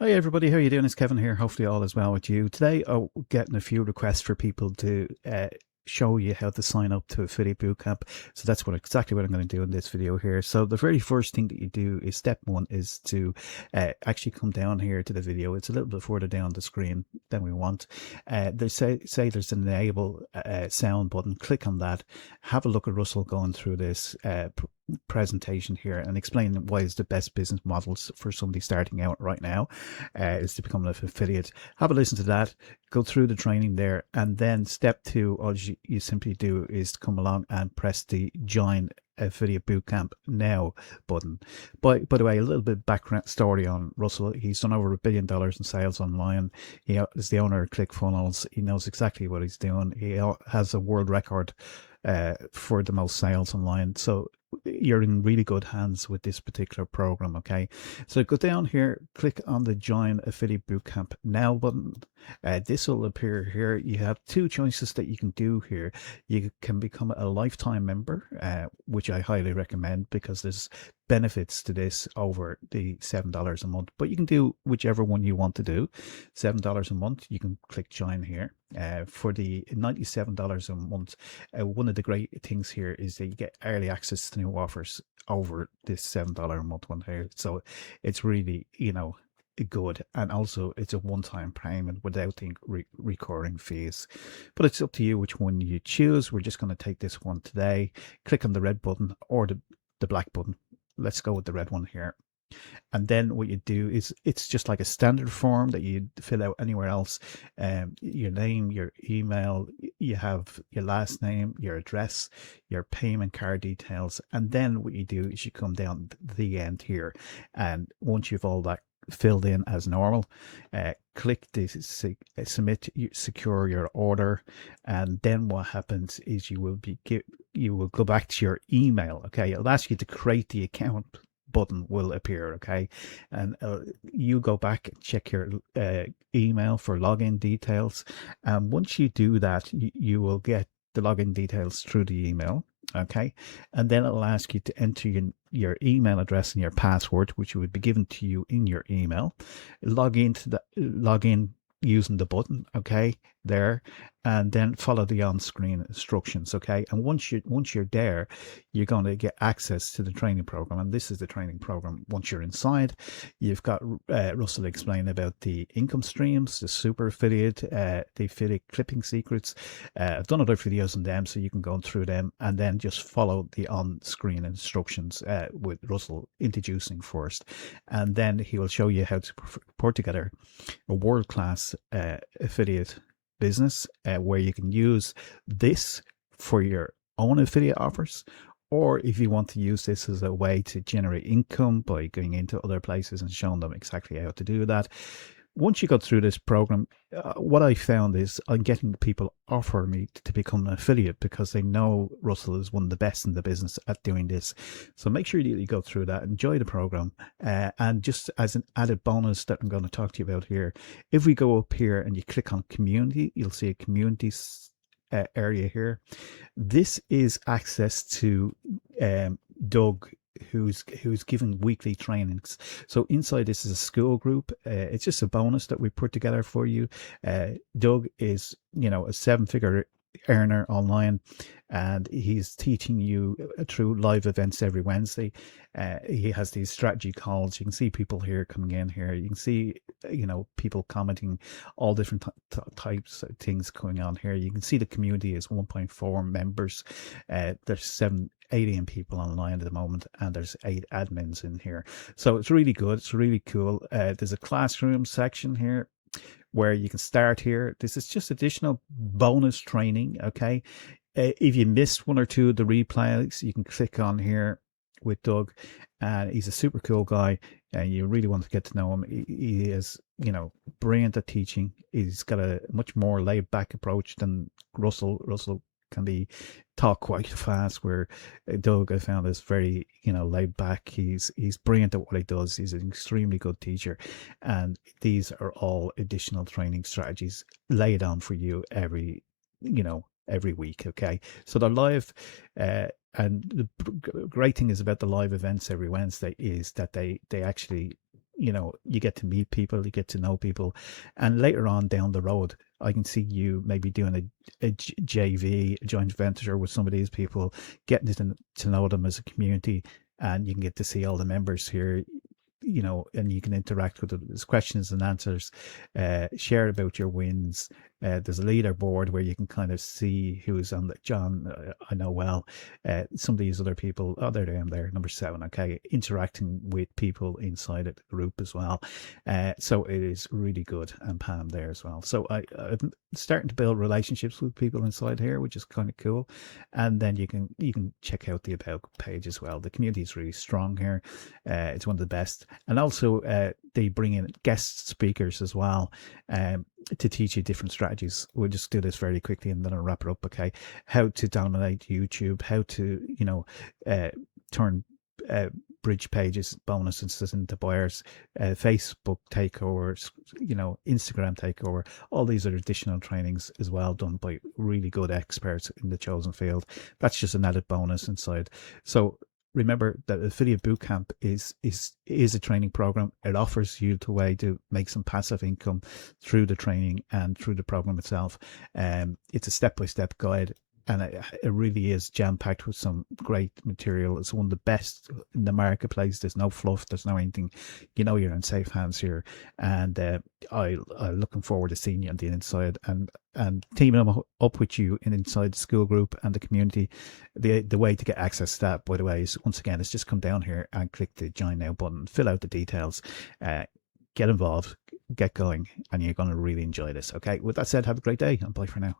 Hi everybody, how are you doing? It's Kevin here. Hopefully all is well with you. Today I'm getting a few requests for people to show you how to sign up to Affiliate Bootcamp. So that's exactly what I'm going to do in this video here. So the very first thing that you do is step one is to actually come down here to the video. It's a little bit further down the screen than we want. They say there's an enable sound button. Click on that. Have a look at Russell going through this presentation here and explain why is the best business models for somebody starting out right now is to become an affiliate. Have a listen to that, go through the training there, and then step two, all you simply do is to come along and press the join affiliate bootcamp now button. By the way, a little bit background story on Russell. He's done over $1 billion in sales online. He is the owner of ClickFunnels. He knows exactly what he's doing. He has a world record for the most sales online. So you're in really good hands with this particular program. Okay, so go down here, click on the join affiliate bootcamp now button. This will appear here. You have two choices that you can do here. You can become a lifetime member, which I highly recommend because there's benefits to this over the $7 a month, but you can do whichever one you want to do. $7 a month, you can click join here. For the $97 a month, one of the great things here is that you get early access to new offers over this $7 a month one here. So it's really, good, and also it's a one-time payment without the recurring fees, but it's up to you which one you choose. We're just going to take this one today. Click on the red button or the black button. Let's go with the red one here. And then what you do is it's just like a standard form that you fill out anywhere else. Your name, your email, you have your last name, your address, your payment card details, and then what you do is you come down to the end here, and once you've all that filled in as normal, click this submit, secure your order, and then what happens is you will go back to your email. Okay, it'll ask you to create the account button will appear. Okay, and you go back and check your email for login details, and once you do that, you will get the login details through the email. Okay, and then it'll ask you to enter your email address and your password, which would be given to you in your email. Log in using the button, okay, there, and then follow the on-screen instructions. Okay, and once you're there, you're going to get access to the training program, and this is the training program. Once you're inside, you've got Russell explain about the income streams, the super affiliate, the affiliate clipping secrets. I've done other videos on them, so you can go through them and then just follow the on-screen instructions with Russell introducing first, and then he will show you how to put together a world-class affiliate business where you can use this for your own affiliate offers, or if you want to use this as a way to generate income by going into other places and showing them exactly how to do that. Once you go through this program, what I found is I'm getting people offer me to become an affiliate because they know Russell is one of the best in the business at doing this. So make sure you go through that, enjoy the program, and just as an added bonus that I'm going to talk to you about here, if we go up here and you click on community, you'll see a community area here. This is access to Doug, who's giving weekly trainings. So inside this is a school group. It's just a bonus that we put together for you. Doug is, a seven-figure earner online, and he's teaching you through live events every Wednesday. He has these strategy calls. You can see people here coming in here. You can see, people commenting, all different types of things going on here. You can see the community is 1.4 members. There's 80 people online at the moment, and there's 8 admins in here. So it's really good. It's really cool. There's a classroom section here where you can start here. This is just additional bonus training. Okay, if you missed one or two of the replays, you can click on here with Doug, and he's a super cool guy, and you really want to get to know him. He is, brilliant at teaching. He's got a much more laid back approach than Russell. Russell can be talk quite fast, where Doug, I found, is very, laid back. He's brilliant at what he does. He's an extremely good teacher, and these are all additional training strategies laid on for you every week. Okay, so they're live, and the great thing is about the live events every Wednesday is that they actually you know, you get to meet people, you get to know people, and later on down the road, I can see you maybe doing a JV, a joint venture with some of these people, getting to know them as a community, and you can get to see all the members here, you know, and you can interact with them. There's questions and answers, share about your wins. There's a leaderboard where you can kind of see who's on the John. I know well. Some of these other people, oh, they're down there, number 7. Okay, interacting with people inside of the group as well. So it is really good, and Pam there as well. So I'm starting to build relationships with people inside here, which is kind of cool. And then you can check out the about page as well. The community is really strong here. It's one of the best, and also they bring in guest speakers as well, to teach you different strategies. We'll just do this very quickly and then I'll wrap it up. Okay, how to dominate YouTube, how to, you know, turn bridge pages, bonuses into buyers, Facebook takeovers, you know, Instagram takeover. All these are additional trainings as well, done by really good experts in the chosen field. That's just an added bonus inside. So remember that Affiliate Bootcamp is a training program. It offers you the way to make some passive income through the training and through the program itself. It's a step-by-step guide, and it really is jam-packed with some great material. It's one of the best in the marketplace. There's no fluff, there's no anything. You know, you're in safe hands here, and I'm looking forward to seeing you on the inside and teaming up with you inside the school group and the community. The way to get access to that, by the way, is once again, is just come down here and click the join now button, fill out the details, get involved, get going, and you're going to really enjoy this. Okay, with that said, have a great day and bye for now.